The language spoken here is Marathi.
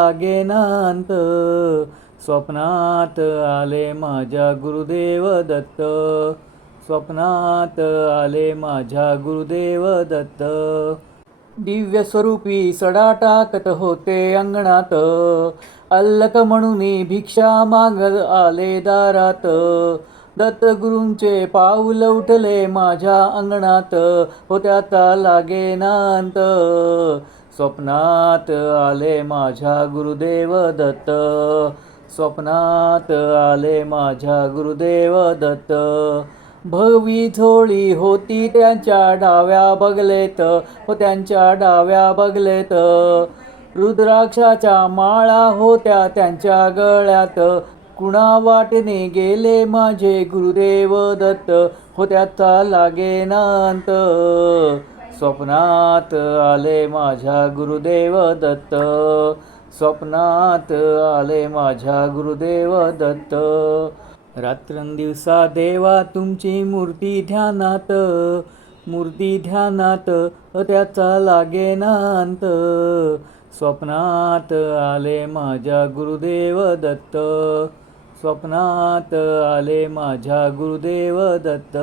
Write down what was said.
लागेनांत. स्वप्नात आले माझ्या गुरुदेव दत्त. स्वप्नात आले माझ्या गुरुदेव दत्त. दिव्य स्वरूपी सडा टाकत होते अंगणात. अल्लक म्हणून भिक्षा मागत आले दारात. दत्तगुरूंचे पाऊल उठले माझ्या अंगणात. त्याचा लागेनांत. स्वप्नात आले माझ्या गुरुदेव दत्त. स्वप्नात आले माझ्या गुरुदेव दत्त. भगवी झोळी होती त्यांच्या डाव्या बगलेत. त्यांच्या डाव्या बगलेत. रुद्राक्षाच्या माळा होत्या त्यांच्या गळ्यात. कुणा वाटेने गेले माझे गुरुदेव दत्त. त्याचा लागेनांत. स्वप्नात आले माझ्या गुरुदेव दत्त. स्वप्नात आले माझ्या गुरुदेव दत्त. रात्रंदिवसा देवा तुमची मूर्ती ध्यानात. मूर्ती ध्यानात त्याचा लागेनांत. स्वप्नात आले माझ्या गुरुदेव दत्त. स्वप्नात आले माझ्या गुरुदेव दत्त.